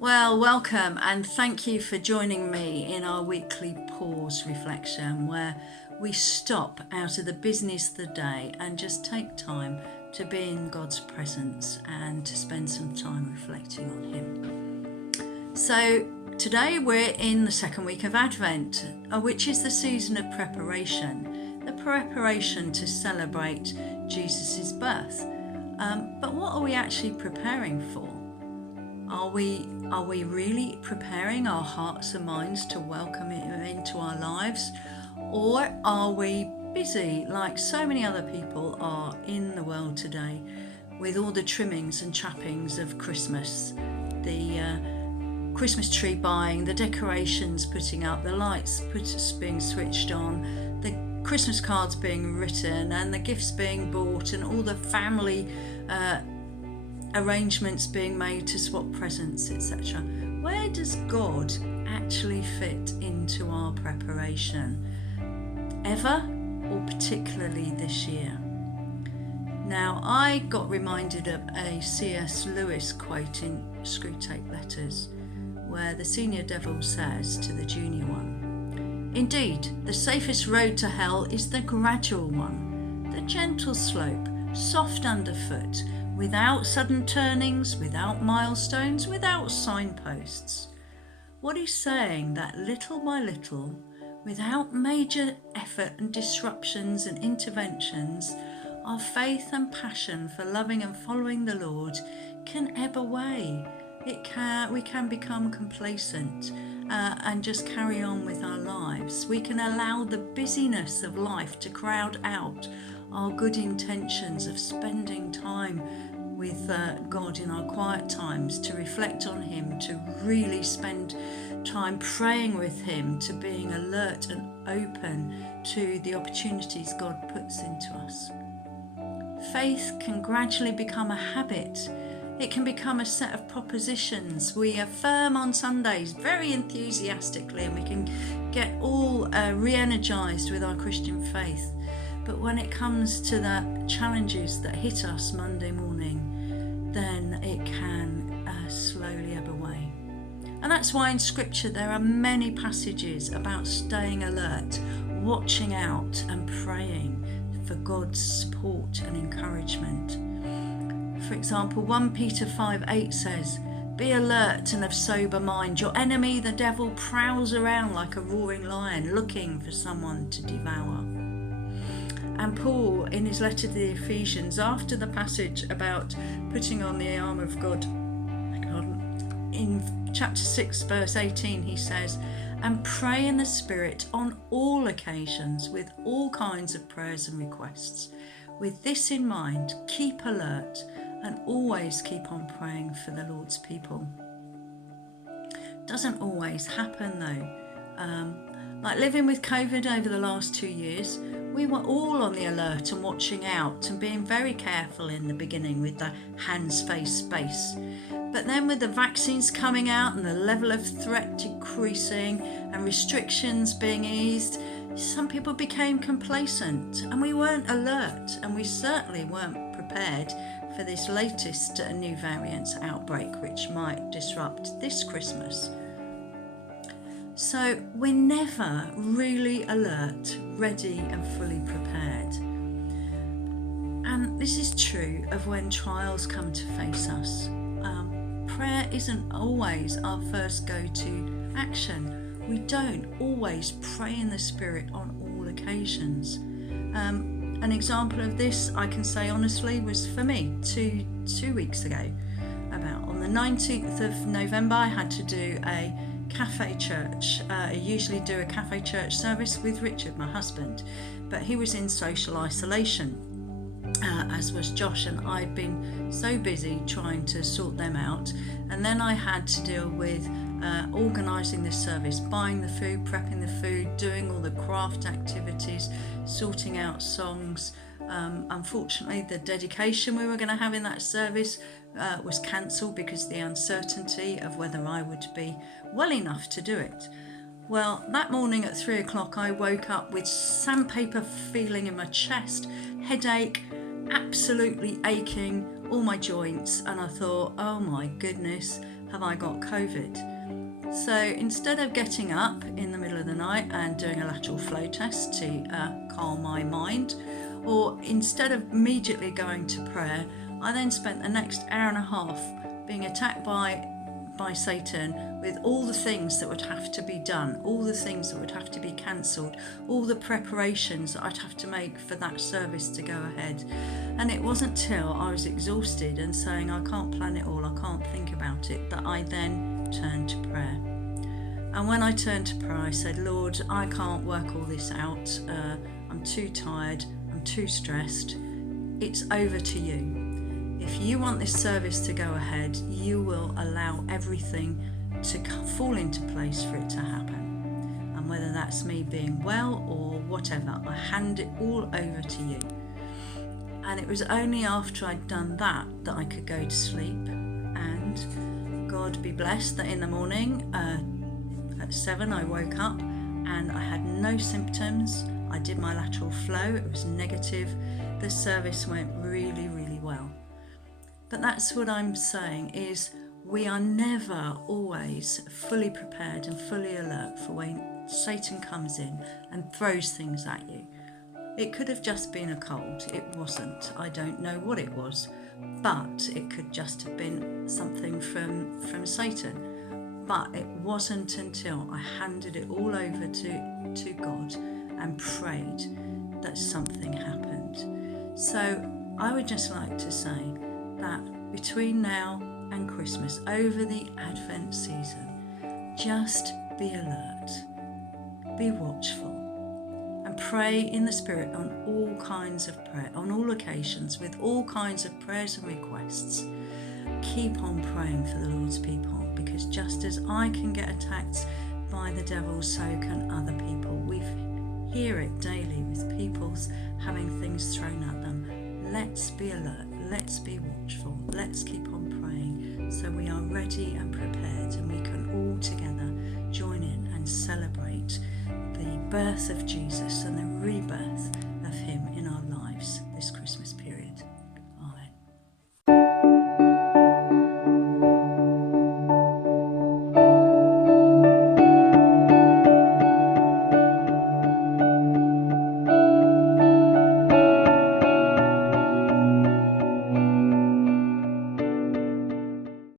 Well, welcome and thank you for joining me in our weekly pause reflection where we stop out of the busyness of the day and just take time to be in God's presence and to spend some time reflecting on Him. So today we're in the second week of Advent, which is the season of preparation, the preparation to celebrate Jesus' birth. But what are we actually preparing for? Are we really preparing our hearts and minds to welcome Him into our lives? Or are we busy, like so many other people are in the world today, with all the trimmings and trappings of Christmas, the Christmas tree buying, the decorations putting up, the lights being switched on, the Christmas cards being written and the gifts being bought and all the family arrangements being made to swap presents, etc. Where does God actually fit into our preparation? Ever, or particularly this year? Now, I got reminded of a C.S. Lewis quote in Screwtape Letters, where the senior devil says to the junior one, "Indeed, the safest road to hell is the gradual one, the gentle slope, soft underfoot, without sudden turnings, without milestones, without signposts." What he's saying, that little by little, without major effort and disruptions and interventions, our faith and passion for loving and following the Lord can ebb away. We can become complacent and just carry on with our lives. We can allow the busyness of life to crowd out our good intentions of spending time with God in our quiet times, to reflect on Him, to really spend time praying with Him, to being alert and open to the opportunities God puts into us. Faith can gradually become a habit. It can become a set of propositions we affirm on Sundays very enthusiastically, and we can get all re-energized with our Christian faith. But when it comes to the challenges that hit us Monday morning, then it can slowly ebb away. And that's why in Scripture there are many passages about staying alert, watching out and praying for God's support and encouragement. For example, 1 Peter 5:8 says, "Be alert and of sober mind. Your enemy, the devil, prowls around like a roaring lion looking for someone to devour." And Paul, in his letter to the Ephesians, after the passage about putting on the armour of God, in chapter 6, verse 18, he says, "And pray in the Spirit on all occasions with all kinds of prayers and requests. With this in mind, keep alert and always keep on praying for the Lord's people." Doesn't always happen though. Like living with COVID over the last 2 years, we were all on the alert and watching out and being very careful in the beginning with the hands, face, space. But then with the vaccines coming out and the level of threat decreasing and restrictions being eased, some people became complacent and we weren't alert, and we certainly weren't prepared for this latest new variant's outbreak, which might disrupt this Christmas. So we're never really alert, ready and fully prepared. And this is true of when trials come to face us. Prayer isn't always our first go-to action. We don't always pray in the Spirit on all occasions. An example of this, I can say honestly, was for me two weeks ago. About on the 19th of November, I had to do a cafe church. I usually do a cafe church service with Richard, my husband, but he was in social isolation, as was Josh, and I'd been so busy trying to sort them out. And then I had to deal with organising the service, buying the food, prepping the food, doing all the craft activities, sorting out songs. Unfortunately, the dedication we were going to have in that service was cancelled because of the uncertainty of whether I would be well enough to do it. Well, that morning at 3 o'clock, I woke up with sandpaper feeling in my chest, headache, absolutely aching, all my joints, and I thought, oh my goodness, have I got COVID? So instead of getting up in the middle of the night and doing a lateral flow test to calm my mind, or instead of immediately going to prayer, I then spent the next hour and a half being attacked by Satan with all the things that would have to be done, all the things that would have to be cancelled, all the preparations that I'd have to make for that service to go ahead. And it wasn't till I was exhausted and saying I can't plan it all, I can't think about it, that I then turned to prayer. And when I turned to prayer, I said, Lord, I can't work all this out. I'm too tired, I'm too stressed. It's over to you. If you want this service to go ahead, you will allow everything to fall into place for it to happen. And whether that's me being well or whatever, I hand it all over to you. And it was only after I'd done that I could go to sleep. And God be blessed that in the morning, at 7, I woke up and I had no symptoms. I did my lateral flow, it was negative. The service went really, really well. But that's what I'm saying, is we are never always fully prepared and fully alert for when Satan comes in and throws things at you. It could have just been a cold. It wasn't. I don't know what it was, but it could just have been something from Satan. But it wasn't until I handed it all over to God and prayed that something happened. So I would just like to say that between now and Christmas, over the Advent season, just be alert, be watchful, and pray in the Spirit on all kinds of prayer, on all occasions, with all kinds of prayers and requests. Keep on praying for the Lord's people, because just as I can get attacked by the devil, so can other people. We hear it daily with people having things thrown at them. Let's be alert. Let's be watchful. Let's keep on praying so we are ready and prepared, and we can all together join in and celebrate the birth of Jesus and the rebirth of him